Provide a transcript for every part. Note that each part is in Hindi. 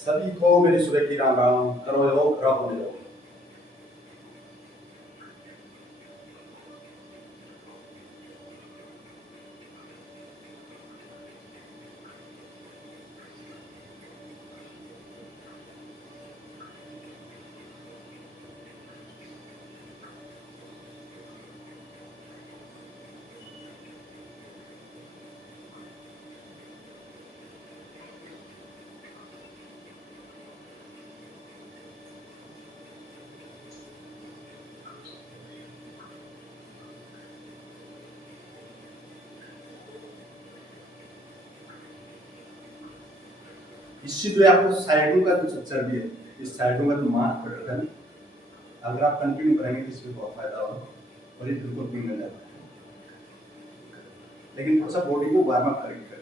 सभी को मेरी सुबह की राम राम। करो योग, रहो योग। इससे जो है आपको साइडों का जो चर्बी है, इस साइडों का जो मांसपेशियां, अगर आप कंटिन्यू करेंगे तो इसमें बहुत फायदा होगा और ये बिल्कुल भी मिल जाता है। लेकिन थोड़ा सा बॉडी को वार्म अप करके करेंगे।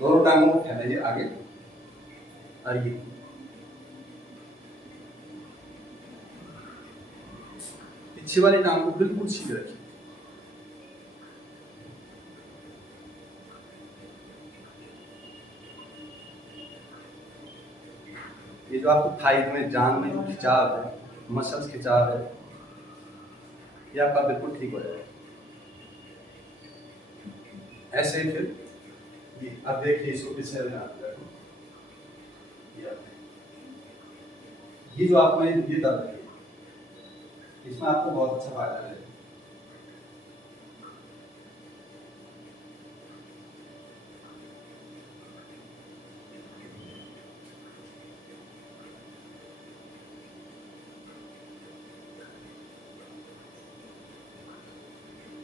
दोनों टांगों को फैलाइए आगे और ये पीछे वाली टांग को बिल्कुल सीधे रखिए। ये जो आपको थाई में, जान में जो खिंचाव है, मसल्स खिंचाव है, ये आपका बिल्कुल ठीक हो जाएगा। ऐसे फिर अब देखिए इसको पीछे ये जो आपको ये दर्द है, इसमें आपको बहुत अच्छा फायदा है।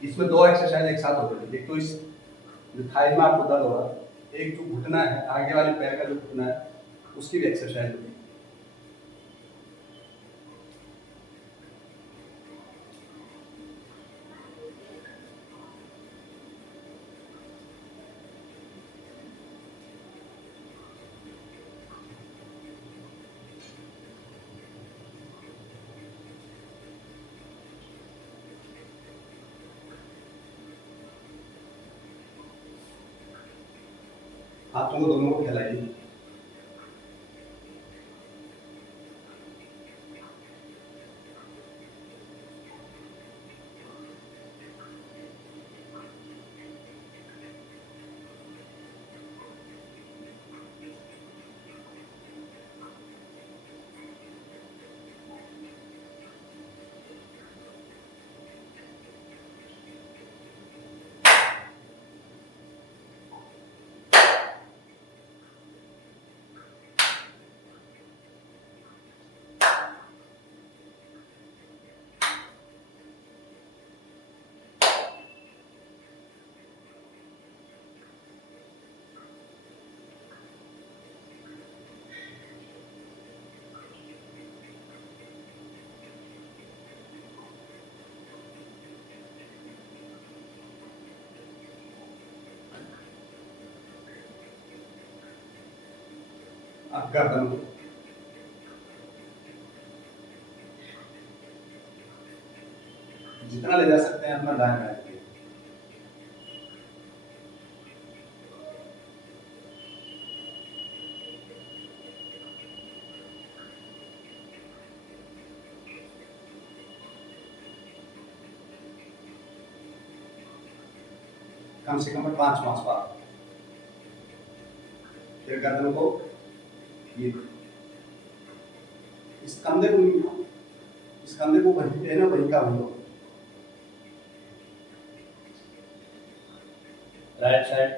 इसमें दो एक्सरसाइज एक साथ होते हैं। एक तो इस जो थाई में आपको दर्द हो रहा है, एक जो घुटना है, आगे वाले पैर का जो घुटना है, उसकी भी एक्सरसाइज होती है। हाथों को दोनों को फैलाइए। आप गर्दन को जितना ले जा सकते हैं अपना दाएं बैठ के, कम से कम 5 बार। फिर गर्दन को ये इस कंधे को नहीं, इस कंधे को वहीं पे है ना, वहीं का वहीं। राइट साइड,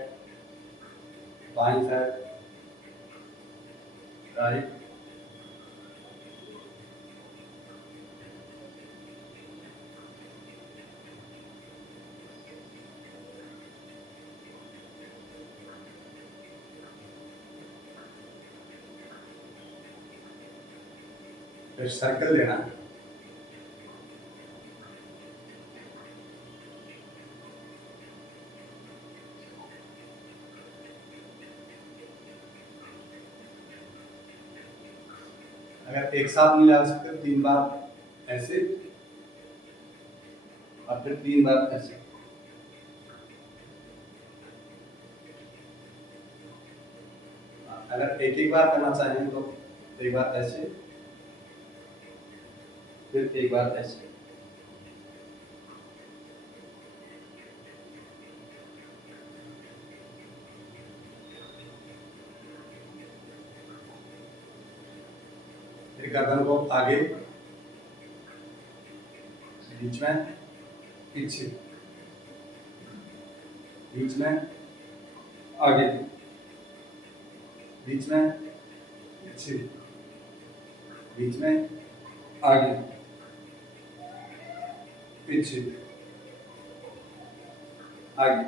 बाईं साइड, राइट, फिर सर्कल लेना है। अगर एक साथ नहीं लगा सकते 3 बार ऐसे और फिर 3 बार ऐसे। अगर एक बार करना चाहें तो एक बार ऐसे, फिर एक बार ऐसे। फिर गर्दन को आगे, बीच में, पीछे, बीच में, आगे, बीच में, पीछे, बीच में, आगे, पीछे, आगे।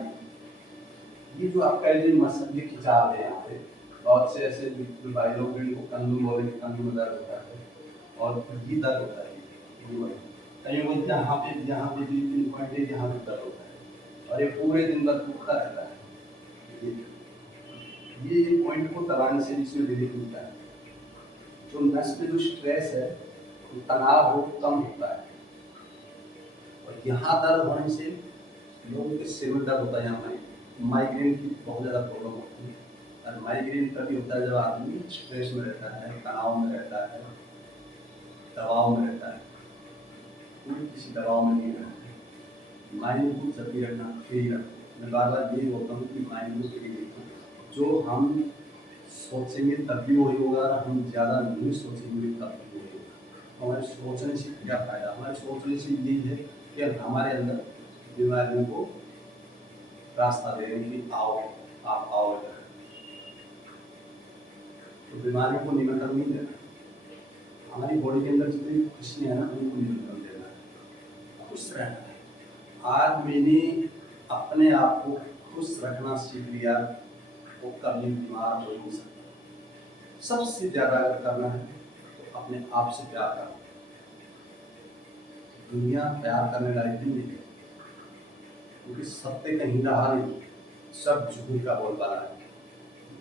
ये जो आपका ये मसल ये खिंचाव है, यहाँ पे बहुत से ऐसे जो भाई लोग इनको कंधों बोले, कंधों में दर्द होता है और ये दर्द होता है, कहीं बोलते हैं यहाँ पे भी पॉइंट है, यहाँ पे दर्द होता है और ये पूरे दिन भर दुखता रहता है। ये पॉइंट को दबाने से इसमें रिलीफ मिलता है। जो नस पे जो स्ट्रेस है, तनाव हो कम होता है। और यहाँ दर्द होने से लोगों के सिर में दर्द होता है, यहाँ माइग्रेन की बहुत ज़्यादा प्रॉब्लम होती है। और माइग्रेन तभी होता है जब आदमी स्ट्रेस में रहता है, तनाव में रहता है, दबाव में रहता है। कोई किसी दबाव में नहीं रहता है। माइंड को सभी रखना, फ्री रखना। मैं बार बार ये बोलता हूँ कि माइंड को फ्री रखना। जो हम सोचेंगे तब भी वही होगा, और हम ज़्यादा नहीं सोचेंगे तब भी वही होगा। हमारे सोचने से क्या फ़ायदा? हमारे सोचने से यही है कि हमारे अंदर बीमारियों को रास्ता दे रहे हैं कि आओ, आप आओ। तो बीमारियों को निमंत्रण नहीं देना। हमारी बॉडी के अंदर जितनी खुशी है ना, उनको निमंत्रण देना है, खुश रहना है। आज मैंने अपने आप को खुश रखना सीख लिया, वो कभी बीमार हो नहीं सकता। सबसे ज़्यादा अगर करना है तो अपने आप से प्यार करना। दुनिया प्यार करने लायक नहीं है, क्योंकि सत्य कहीं रहा नहीं, सब झूठ का बोलबाला है,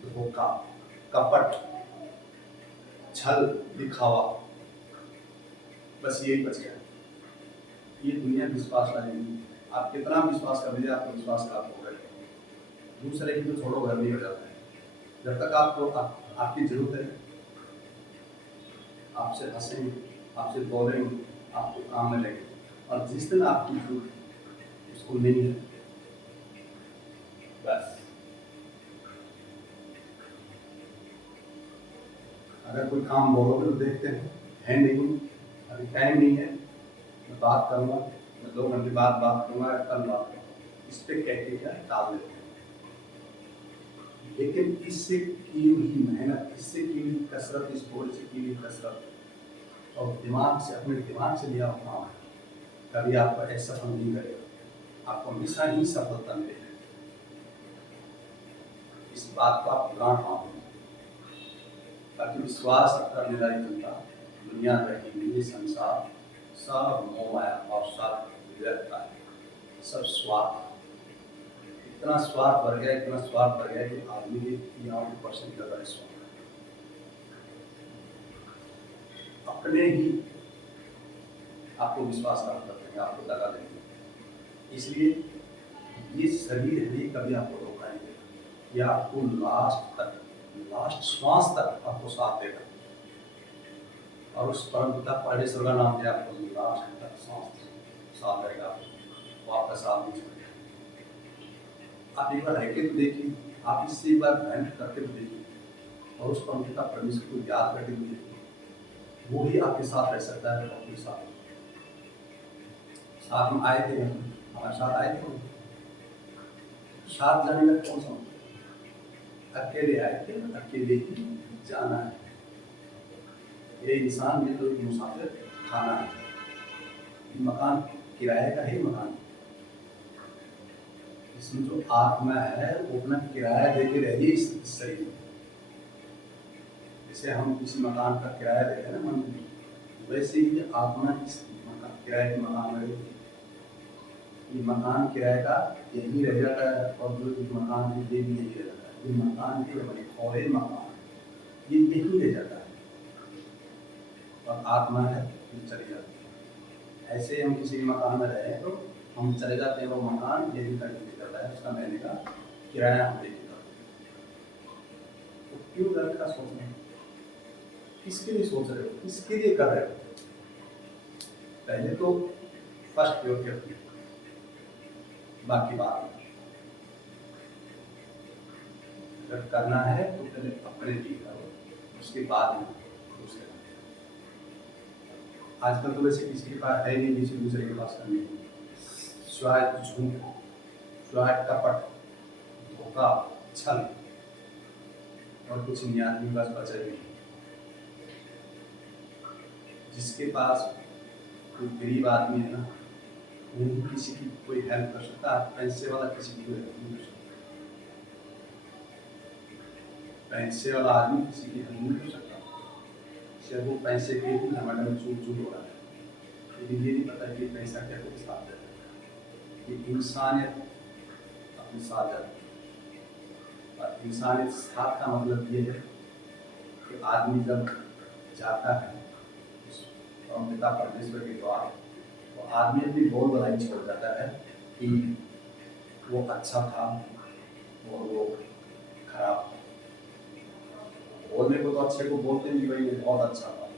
धोखा, कपट, छल, दिखावा, बस यही बच गया। ये दुनिया विश्वास लायक नहीं। आप कितना विश्वास कर लीजिए, आपका विश्वास खराब हो गया। दूसरे की तो छोड़ो, घर नहीं हो जाता है। जब तक आपको आपकी जरूरत है, आपसे हंसेंगे, आपसे बोलेंगे, आपको काम में लेंगे। और जिस दिन आपकी जरूरत उसको नहीं है, बस अगर कोई काम बोलोगे तो देखते हैं, है नहीं, अभी टाइम नहीं है, मैं बात करूँगा, मैं 2 घंटे बाद बात करूँगा, कल बात करूँगा, इस पर कह के क्या टाल देते हैं। लेकिन इससे की हुई मेहनत, इससे की हुई कसरत, इस बोर्ड से की हुई कसरत और दिमाग से, अपने दिमाग से लिया हुआ कभी आपको असफल नहीं करेगा। आपको हमेशा ही सफलता मिलेगी। इस बात को आप गांठ पाओगे, ताकि विश्वास करने वाली जनता दुनिया रही, ये संसार सब मोह माया और सब व्यर्थ है, सब स्वार्थ। इतना स्वार्थ बढ़ गया, इतना स्वार्थ बढ़ गया कि आदमी की क्रियाओं को पसंद कर रहा है स्वार्थ। अपने ही आपको विश्वासघात कर देंगे, आपको दगा देंगे। इसलिए ये शरीर ही कभी आपको धोखा नहीं देगा, ये आपको लास्ट तक, लास्ट श्वास तक आपको साथ देगा। और उस परम पिता परमेश्वर का नाम दिया आपको लास्ट तक सांस साथ रहेगा, वो आपका साथ नहीं छोड़ेगा। आप एक बार रह के तो देखिए, आप इससे एक बार ध्यान करके तो देखिए, और उस परम पिता परमेश्वर को याद करके तो देखिए, वो ही आपके साथ रह सकता है। आपके साथ में आए थे, हमारे साथ आए थे, साथ जाने का कौन सा अकेले आए थे, अकेले ही जाना है। ये इंसान ये तो एक मुसाफिर खाना है, मकान किराए का ही मकान। इसमें जो आत्मा है वो अपना किराया देके रही इस शरीर में। जैसे हम किसी मकान का किराया देते हैं ना मंदिर, वैसे ही आत्मा इस किराए के मकान में रहती है। ये मकान किराए का यही रह जाता है, और जो मकान है ये भी यही रह जाता है। ये मकान के बने खोए मकान ये यही रह जाता है, और आत्मा है ये चली जाती है। ऐसे हम किसी मकान में रहे तो हम चले जाते हैं, वो मकान यही कंटिन्यू करता है, उसका महीने का किराया हम लेके करते हैं। तो क्यों घर का सोचना, किसके लिए सोच रहे हो, किसके लिए कर रहे हो? पहले तो फर्स्ट प्योरिटी, बाकी बात अगर करना है तो पहले अपने लिए करो, उसके बाद में दूसरे। आजकल तो वैसे किसी के पास है नहीं किसी दूसरे के पास करने की, स्वार्थ, झूठ, स्वार्थ, कपट, धोखा, छल, और कुछ नहीं आदमी पास बचा नहीं। जिसके पास कोई गरीब आदमी है ना, वो किसी की कोई हेल्प कर सकता है, पैसे वाला किसी की कोई हेल्प नहीं कर सकता। पैसे वाला आदमी किसी की हेल्प नहीं कर सकता, सिर्फ वो पैसे के ही हमारे में चूक हो रहा है। लेकिन ये नहीं पता कि पैसा क्या कुछ साथ है, कि इंसानियत अपने साथ है। और इंसानियत साथ का मतलब ये है कि आदमी जब जाता है और पिता परमेश्वर के द्वार, तो आदमी अपनी बोल बनाई छोड़ जाता है कि वो अच्छा था और वो खराब था। बोलने को तो अच्छे को बोलते हैं कि भाई ये बहुत अच्छा था,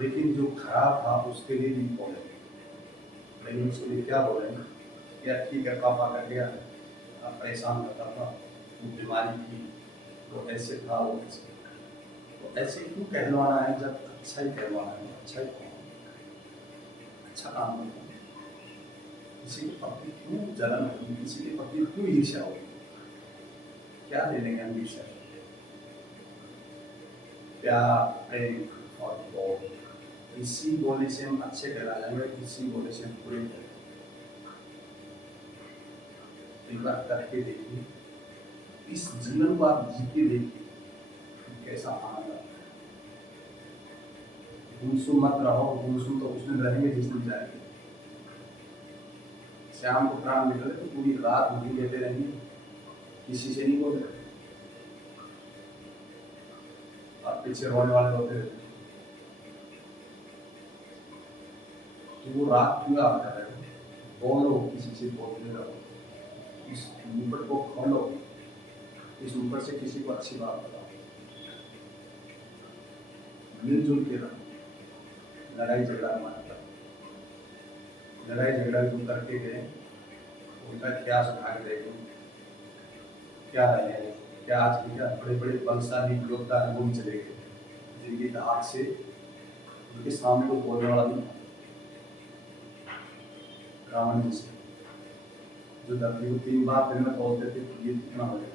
लेकिन जो खराब था उसके लिए नहीं बोले। लेकिन उसके लिए क्या बोले, क्या ठीक है पापा कर गया, परेशान करता था, वो बीमारी थी, वो ऐसे था, वो ऐसे। तो ऐसे क्यों कहलवाना है जब अच्छा ही कहलवाना है, अच्छा ही अच्छा काम करना है। किसी के प्रति क्यों जलन होगी, किसी के प्रति क्यों ईर्ष्या होगी, क्या दे देंगे हम ईर्ष्या? प्यार, प्रेम और बोल, इसी बोले से हम अच्छे कहला जाएंगे, इसी बोले से हम बुरे कहेंगे। एक बार करके देखिए, इस जीवन को आप जी के देखिए कैसा आनंद आता है। गुमसुम मत रहो, गुमसुम तो उसमें रहेंगे जिसमें जाएंगे। शाम को प्राण निकले तो पूरी रात नहीं लेते रहेंगे, किसी से नहीं बोलते, और पीछे रोने वाले होते रहते। तो वो रात क्यों आप कर रहे हो? बोलो, किसी से बोलते रहो, इस मुकुट को खोलो, इस मुकुट से किसी को अच्छी बात बताओ, मिलजुल के रहो, लड़ाई झगड़ा मत करो। लड़ाई झगड़ा जो करके गए उनका क्या सुना के देखो, क्या रहे, क्या आज के क्या बड़े बड़े बलशाली योद्धा है वो चले गए, जिनकी हाथ से उनके सामने को बोलने वाला नहीं। रावण जी से जो धरती को 3 बार दिन में बोलते थे, ये कितना हो जाएगा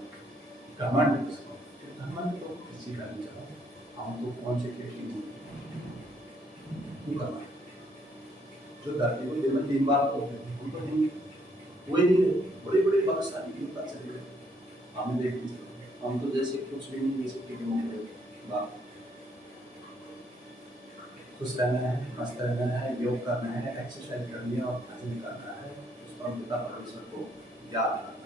घमंड किसको? घमंड तो किसी का नहीं चला, हम तो कौन से खेती क्यों करना? जो धरती को दिन में 3 बार बोलते थे हम तो नहीं, वही नहीं, बड़े बड़े बलशाली योद्धा चले गए। हम देख, हम तो जैसे कुछ भी नहीं, जैसे कि बात। खुश रहना है, मस्त रहना है, योग करना है, एक्सरसाइज करनी है और भजन करना है, उस परम पिता परमेश्वर को याद करना है।